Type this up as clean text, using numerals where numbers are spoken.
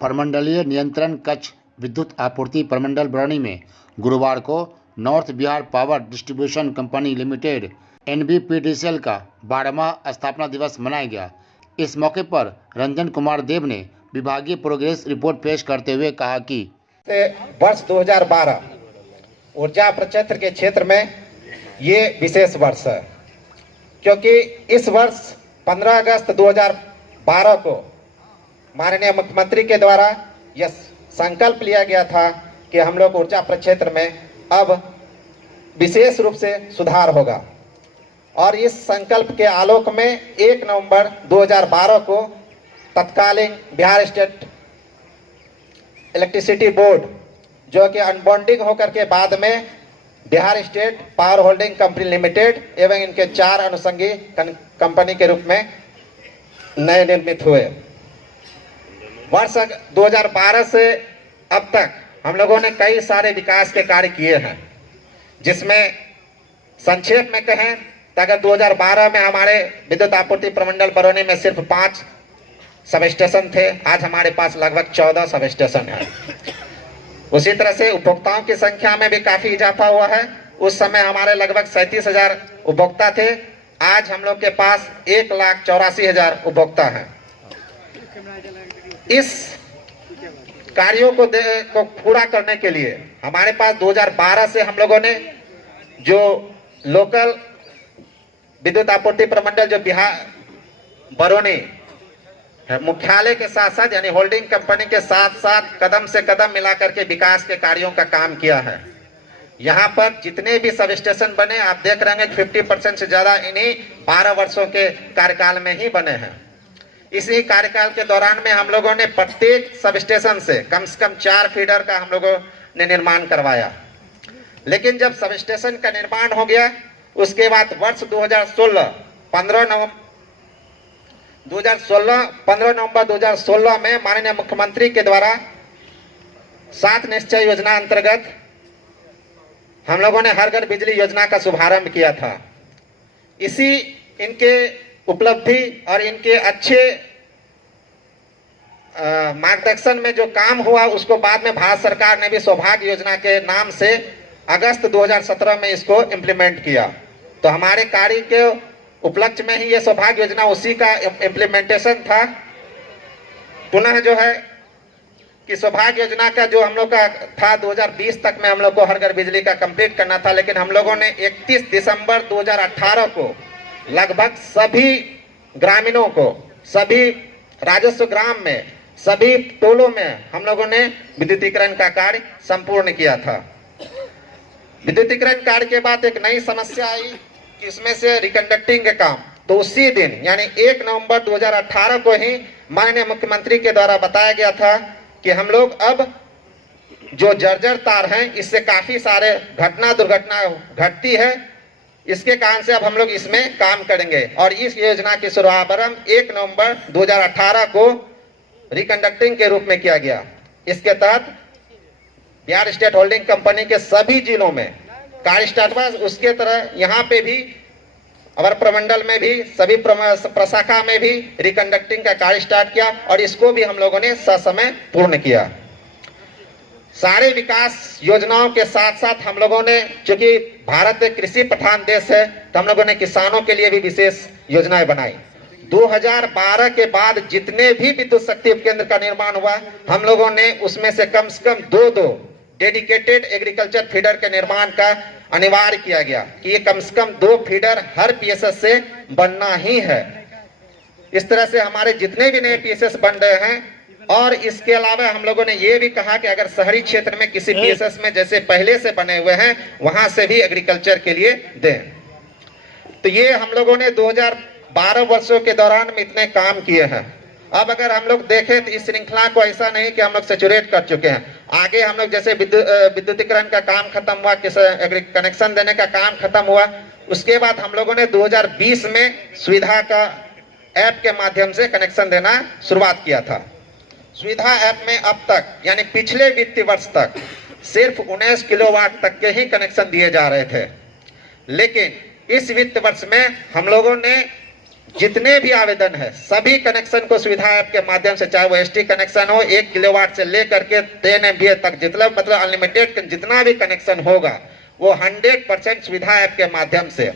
प्रमंडलीय नियंत्रण कक्ष विद्युत आपूर्ति प्रमंडल बरौनी में गुरुवार को north Bihar power distribution company limited NBPDCL का 12वां स्थापना दिवस मनाया गया। इस मौके पर रंजन कुमार देव ने विभागीय प्रोग्रेस रिपोर्ट पेश करते हुए कहा कि वर्ष 2012 ऊर्जा प्रक्षेत्र के क्षेत्र में ये विशेष वर्ष है, क्योंकि इस वर्ष 15 अगस्त 2012 को माननीय मुख्यमंत्री के द्वारा यह संकल्प लिया गया था कि हम लोग ऊर्जा प्रक्षेत्र में अब विशेष रूप से सुधार होगा। और इस संकल्प के आलोक में 1 नवंबर 2012 को तत्कालीन बिहार स्टेट इलेक्ट्रिसिटी बोर्ड, जो कि अनबॉन्डिंग होकर के बाद में Bihar state power holding company limited एवं इनके 4 अनुषंगी कंपनी के रूप में नए निर्मित हुए। वर्ष 2012 से अब तक हम लोगों ने कई सारे विकास के कार्य किए हैं, जिसमें संक्षेप में कहें तो अगर 2012 में हमारे विद्युत आपूर्ति प्रमंडल बरौनी में सिर्फ 5 सब स्टेशन थे, आज हमारे पास लगभग 14 सब स्टेशन है। उसी तरह से उपभोक्ताओं की संख्या में भी काफी इजाफा हुआ है। उस समय हमारे लगभग 37,000 उपभोक्ता थे, आज हम लोग के पास 1,84,000 उपभोक्ता हैं। इस कार्यों को पूरा करने के लिए हमारे पास 2012 से हम लोगों ने जो लोकल विद्युत आपूर्ति प्रमंडल जो बिहार बरौनी मुख्यालय के साथ साथ यानी होल्डिंग कंपनी के साथ साथ कदम से कदम मिलाकर के विकास के कार्यों का काम किया है। यहाँ पर जितने भी सब स्टेशन बने, आप देख रहे हैं 50% से ज्यादा इन्हीं 12 वर्षों के कार्यकाल में ही बने हैं। इसी कार्यकाल के दौरान में हम लोगों ने प्रत्येक सब स्टेशन से कम 4 फीडर का हम लोगों ने निर्माण करवाया। लेकिन जब सब स्टेशन का निर्माण हो गया, उसके बाद वर्ष 2016 15 नवंबर 2016 में माननीय मुख्यमंत्री के द्वारा 7 निश्चय योजना अंतर्गत हम लोगों ने हर घर बिजली योजना का शुभारंभ किया था। इसी इनके उपलब्धि और इनके अच्छे मार्गदर्शन में जो काम हुआ, उसको बाद में भारत सरकार ने भी सौभाग्य योजना के नाम से अगस्त 2017 में इसको इम्प्लीमेंट किया। तो हमारे कार्य के उपलक्ष्य में ही ये सौभाग्य योजना उसी का इम्प्लीमेंटेशन था। पुनः जो है कि सौभाग्य योजना का जो हम लोग का था 2020 तक में हम लोग को हर घर बिजली का कंप्लीट करना था, लेकिन हम लोगों ने 31 दिसंबर 2018 को लगभग सभी ग्रामीणों को, सभी राजस्व ग्राम में, सभी टोलों में हम लोगों ने विद्युतीकरण का कार्य संपूर्ण किया था। विद्युतीकरण कार्य के बाद एक नई समस्या आई कि इसमें से रिकंडक्टिंग का काम, तो उसी दिन यानी 1 नवंबर 2018 को ही माननीय मुख्यमंत्री के द्वारा बताया गया था कि हम लोग अब जो जर्जर तार हैं, इससे काफी सारे दुर्घटना घटती है, इसके कारण से अब हम लोग इसमें काम करेंगे। और इस योजना की शुरुआत 1 नवंबर 2018 को रिकंडक्टिंग के रूप में किया गया। इसके तहत बिहार स्टेट होल्डिंग कंपनी के सभी जिलों में कार्य स्टार्ट हुआ। उसके तरह यहाँ पे भी अवर प्रमंडल में भी सभी प्रशाखा में भी रिकंडक्टिंग का कार्य स्टार्ट किया और इसको भी हम लोगों ने ससमय पूर्ण किया। सारे विकास योजनाओं के साथ साथ हम लोगों ने, चूंकि भारत एक कृषि प्रधान देश है, तो हम लोगों ने किसानों के लिए भी विशेष योजनाएं बनाई। 2012 के बाद जितने भी विद्युत शक्ति उपकेंद्र का निर्माण हुआ, हम लोगों ने उसमें से कम 2 डेडिकेटेड एग्रीकल्चर फीडर के निर्माण का अनिवार्य किया गया कि ये कम से कम 2 फीडर हर PSS से बनना ही है। इस तरह से हमारे जितने भी नए PSS बन रहे हैं, और इसके अलावा हम लोगों ने ये भी कहा कि अगर शहरी क्षेत्र में किसी PSS में जैसे पहले से बने हुए हैं, वहां से भी एग्रीकल्चर के लिए दें। तो ये हम लोगों ने 2012 वर्षों के दौरान में इतने काम किए हैं। अब अगर हम लोग देखें तो इस श्रृंखला को ऐसा नहीं कि हम लोग सैचुरेट कर चुके हैं। आगे हम लोग जैसे विद्युतीकरण का काम खत्म हुआ, कनेक्शन देने का काम खत्म हुआ, उसके बाद हम लोगों ने 2020 में सुविधा का ऐप के माध्यम से कनेक्शन देना शुरुआत किया था। सुविधा ऐप में अब तक यानी पिछले वित्तीय वर्ष तक सिर्फ 19 किलोवाट तक के ही कनेक्शन दिए जा रहे थे, लेकिन इस वित्त वर्ष में हम लोगों ने जितने भी आवेदन है सभी कनेक्शन को सुविधा ऐप के माध्यम से, चाहे वो एसटी कनेक्शन हो 1 किलोवाट से लेकर के 10 MVA तक, मतलब अनलिमिटेड जितना भी कनेक्शन होगा वो 100% सुविधा ऐप के माध्यम से